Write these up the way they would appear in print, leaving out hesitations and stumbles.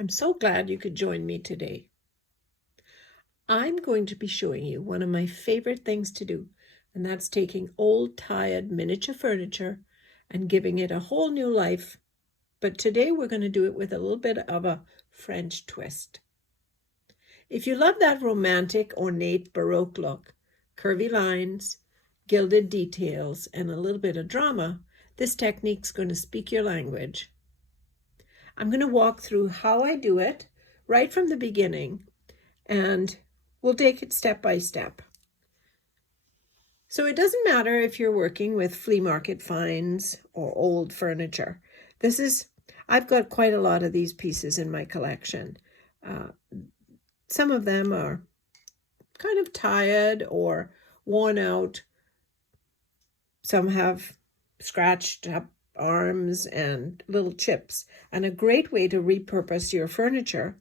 I'm so glad you could join me today. I'm going to be showing you one of my favorite things to do, and that's taking old, tired miniature furniture and giving it a whole new life. But today we're going to do it with a little bit of a French twist. If you love that romantic, ornate Baroque look, curvy lines, gilded details, and a little bit of drama, this technique's going to speak your language. I'm going to walk through how I do it right from the beginning, and we'll take it step by step. So it doesn't matter if you're working with flea market finds or old furniture. I've got quite a lot of these pieces in my collection. Some of them are kind of tired or worn out. Some have scratched up arms and little chips. And a great way to repurpose your furniture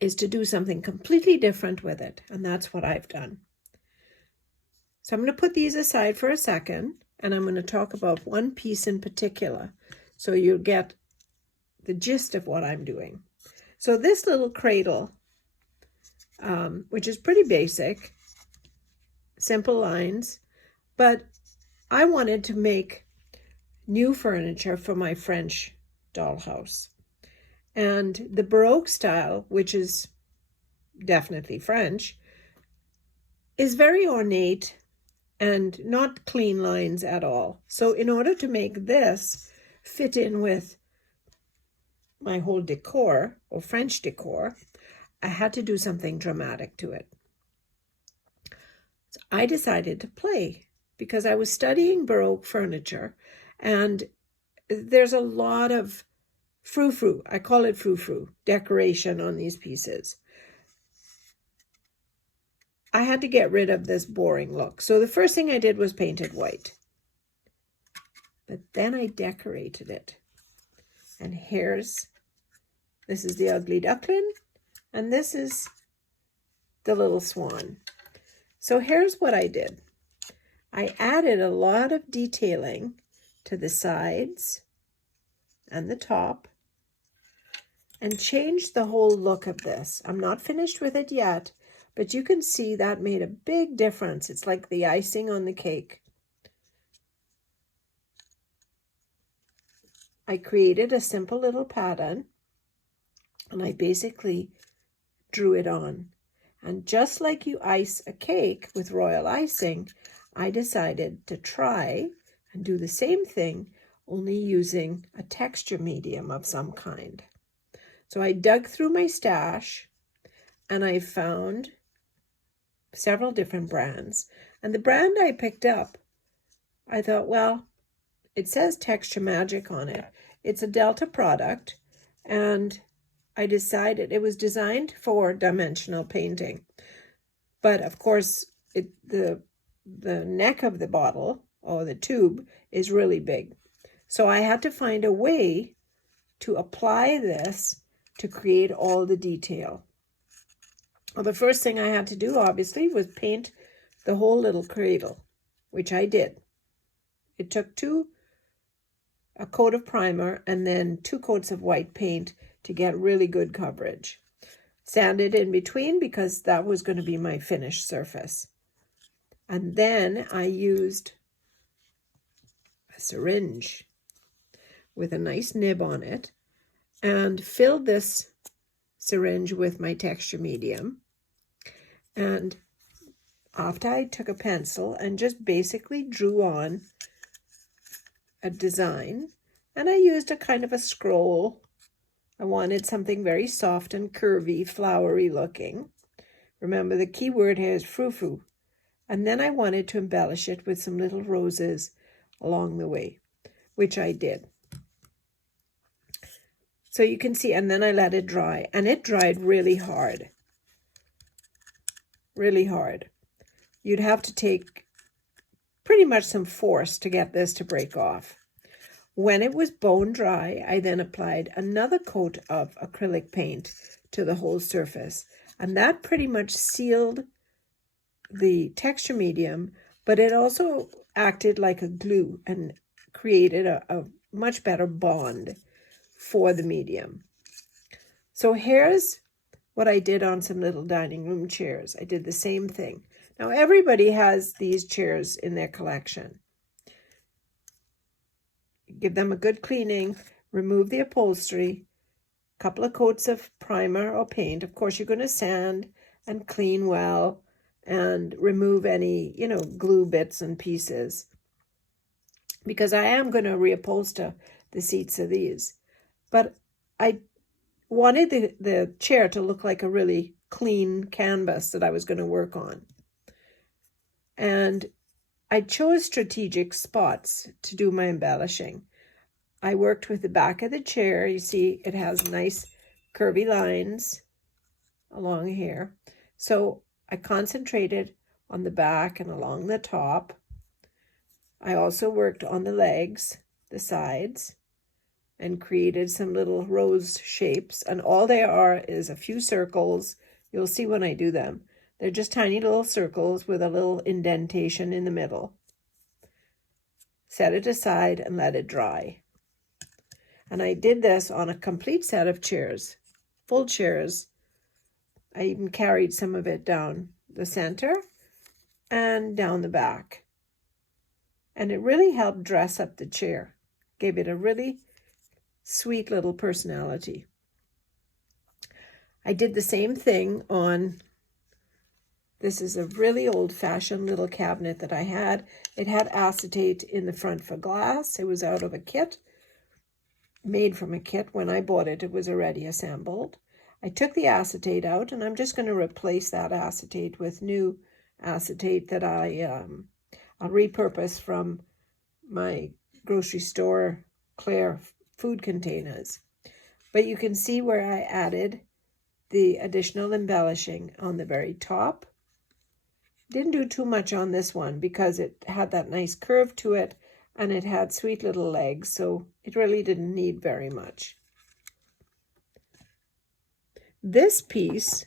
is to do something completely different with it. And that's what I've done. So I'm going to put these aside for a second, and I'm going to talk about one piece in particular so you'll get the gist of what I'm doing. So this little cradle, which is pretty basic, simple lines, but I wanted to make new furniture for my French dollhouse. And the Baroque style, which is definitely French, is very ornate and not clean lines at all. So in order to make this fit in with my whole decor, or French decor, I had to do something dramatic to it. So I decided to play, because I was studying Baroque furniture, and there's a lot of frou-frou, I call it frou-frou, decoration on these pieces. I had to get rid of this boring look. So the first thing I did was paint it white. But then I decorated it. And this is the ugly duckling, and this is the little swan. So here's what I did. I added a lot of detailing to the sides and the top and changed the whole look of this. I'm not finished with it yet, but you can see that made a big difference. It's like the icing on the cake. I created a simple little pattern, and I basically drew it on. And just like you ice a cake with royal icing, I decided to try and do the same thing, only using a texture medium of some kind. So I dug through my stash, and I found several different brands. And the brand I picked up, I thought, well, it says Texture Magic on it. It's a Delta product, and I decided it was designed for dimensional painting. But of course, the neck of the bottle, or the tube, is really big. So I had to find a way to apply this to create all the detail. Well, the first thing I had to do, obviously, was paint the whole little cradle, which I did. It took a coat of primer and then 2 coats of white paint to get really good coverage. Sanded in between because that was going to be my finished surface. And then I used a syringe with a nice nib on it and filled this syringe with my texture medium. And after I took a pencil and just basically drew on a design, and I used a kind of a scroll. I wanted something very soft and curvy, flowery looking. Remember, the key word here is frou-frou. And then I wanted to embellish it with some little roses along the way, which I did. So you can see, and then I let it dry, and it dried really hard. Really hard. You'd have to take pretty much some force to get this to break off. When it was bone dry, I then applied another coat of acrylic paint to the whole surface, and that pretty much sealed the texture medium, but it also acted like a glue and created a much better bond for the medium. So here's what I did on some little dining room chairs. I did the same thing. Now everybody has these chairs in their collection. Give them a good cleaning, remove the upholstery, a couple of coats of primer or paint. Of course, you're going to sand and clean well and remove any, glue bits and pieces, because I am going to reupholster the seats of these. But I wanted the chair to look like a really clean canvas that I was going to work on. And I chose strategic spots to do my embellishing. I worked with the back of the chair. You see, it has nice curvy lines along here. So I concentrated on the back and along the top. I also worked on the legs, the sides, and created some little rose shapes. And all they are is a few circles. You'll see when I do them. They're just tiny little circles with a little indentation in the middle. Set it aside and let it dry. And I did this on a complete set of chairs, full chairs. I even carried some of it down the center and down the back. And it really helped dress up the chair. Gave it a really sweet little personality. I did the same thing on, this is a really old-fashioned little cabinet that I had. It had acetate in the front for glass. It was out of a kit, made from a kit. When I bought it, it was already assembled. I took the acetate out, and I'm just going to replace that acetate with new acetate that I'll repurpose from my grocery store Claire food containers. But you can see where I added the additional embellishing on the very top. Didn't do too much on this one because it had that nice curve to it and it had sweet little legs, so it really didn't need very much. This piece,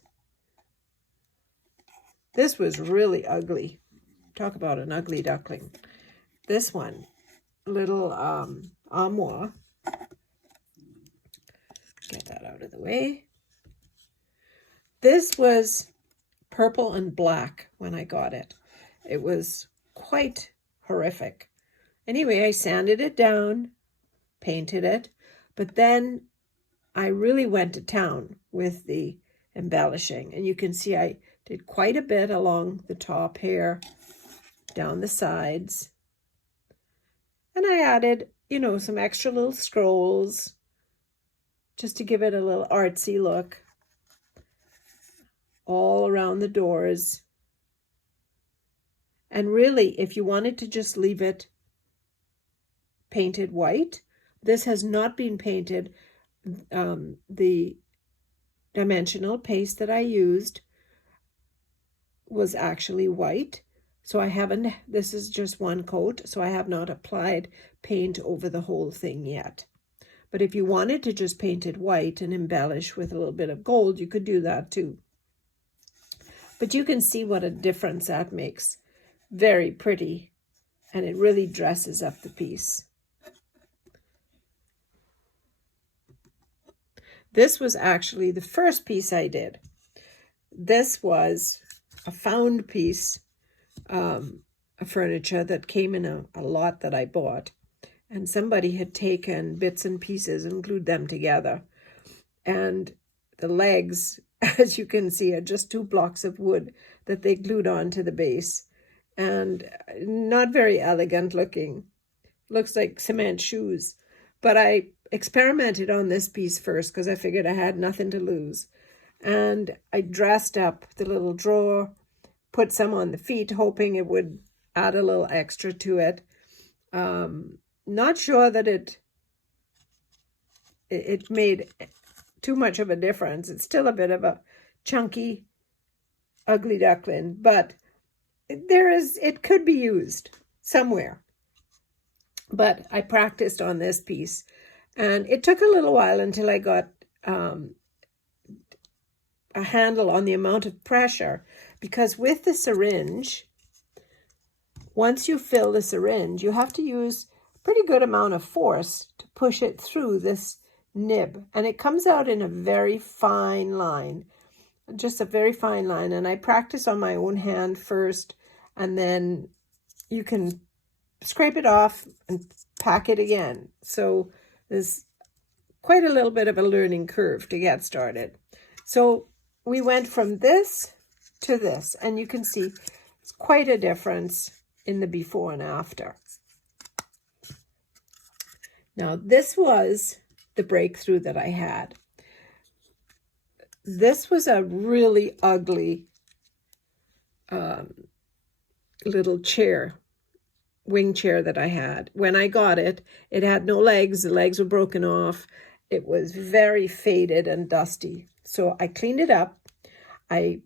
this was really ugly. Talk about an ugly duckling. This one, little armoire. Get that out of the way. This was purple and black when I got it. It was quite horrific. Anyway, I sanded it down, painted it, but then I really went to town with the embellishing. And you can see I did quite a bit along the top here, down the sides. And I added, some extra little scrolls just to give it a little artsy look all around the doors. And really, if you wanted to just leave it painted white, this has not been painted. The dimensional paste that I used was actually white. So I haven't, this is just one coat, so I have not applied paint over the whole thing yet. But if you wanted to just paint it white and embellish with a little bit of gold, you could do that too. But you can see what a difference that makes. Very pretty, and it really dresses up the piece. This was actually the first piece I did. This was a found piece of furniture that came in a lot that I bought. And somebody had taken bits and pieces and glued them together. And the legs, as you can see, are just 2 blocks of wood that they glued onto the base. And not very elegant looking. Looks like cement shoes. But I experimented on this piece first because I figured I had nothing to lose. And I dressed up the little drawer, put some on the feet, hoping it would add a little extra to it. Not sure that it made too much of a difference. It's still a bit of a chunky, ugly duckling, but it could be used somewhere. But I practiced on this piece, and it took a little while until I got a handle on the amount of pressure, because with the syringe, once you fill the syringe, you have to use a pretty good amount of force to push it through this nib, and it comes out in a very fine line, just a very fine line. And I practice on my own hand first, and then you can scrape it off and pack it again. So there's quite a little bit of a learning curve to get started. So we went from this to this, and you can see it's quite a difference in the before and after. Now, this was the breakthrough that I had. This was a really ugly little chair, wing chair that I had. When I got it, it had no legs. The legs were broken off. It was very faded and dusty. So I cleaned it up. I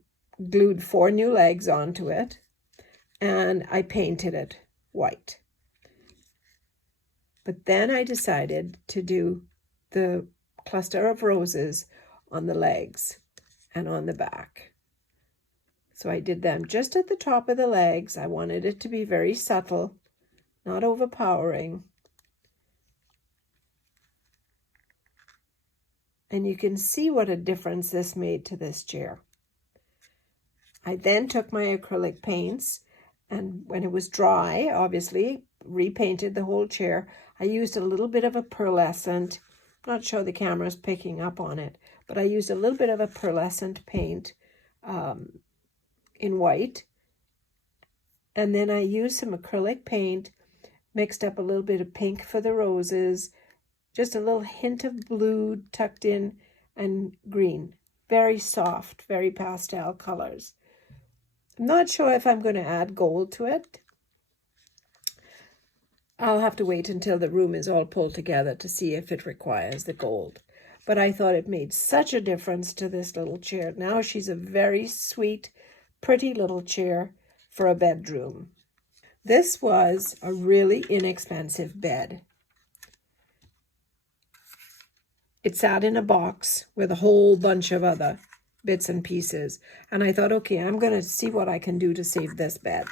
glued 4 new legs onto it, and I painted it white. But then I decided to do the cluster of roses on the legs and on the back. So I did them just at the top of the legs. I wanted it to be very subtle, not overpowering. And you can see what a difference this made to this chair. I then took my acrylic paints, and when it was dry, obviously, repainted the whole chair. I used a little bit of a pearlescent. I'm not sure the camera's picking up on it, but I used a little bit of a pearlescent paint in white. And then I used some acrylic paint, mixed up a little bit of pink for the roses, just a little hint of blue tucked in, and green. Very soft, very pastel colors. I'm not sure if I'm going to add gold to it. I'll have to wait until the room is all pulled together to see if it requires the gold. But I thought it made such a difference to this little chair. Now she's a very sweet, pretty little chair for a bedroom. This was a really inexpensive bed. It sat in a box with a whole bunch of other bits and pieces. And I thought, okay, I'm going to see what I can do to save this bed.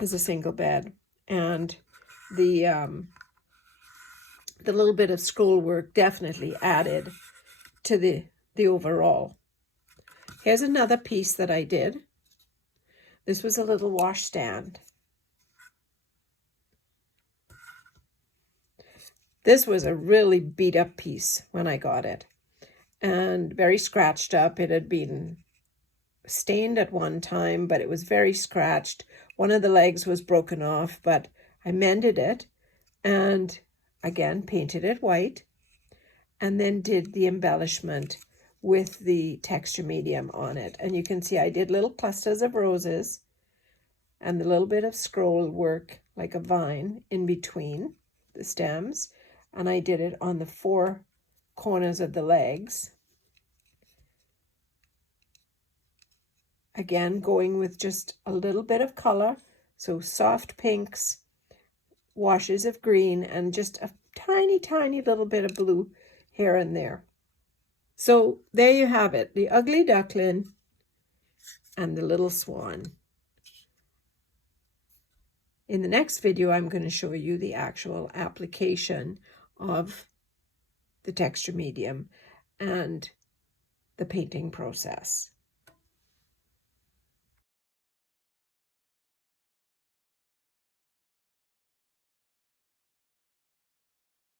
It's a single bed. And the little bit of scroll work definitely added to the overall. Here's another piece that I did. This was a little washstand. This was a really beat up piece when I got it, and very scratched up. It had been stained at one time, but it was very scratched. One of the legs was broken off, but I mended it and again painted it white, and then did the embellishment with the texture medium on it. And you can see I did little clusters of roses and the little bit of scroll work like a vine in between the stems. And I did it on the 4 corners of the legs. Again, going with just a little bit of color. So soft pinks, washes of green, and just a tiny, tiny little bit of blue here and there. So there you have it, the ugly duckling and the little swan. In the next video, I'm going to show you the actual application of the texture medium and the painting process.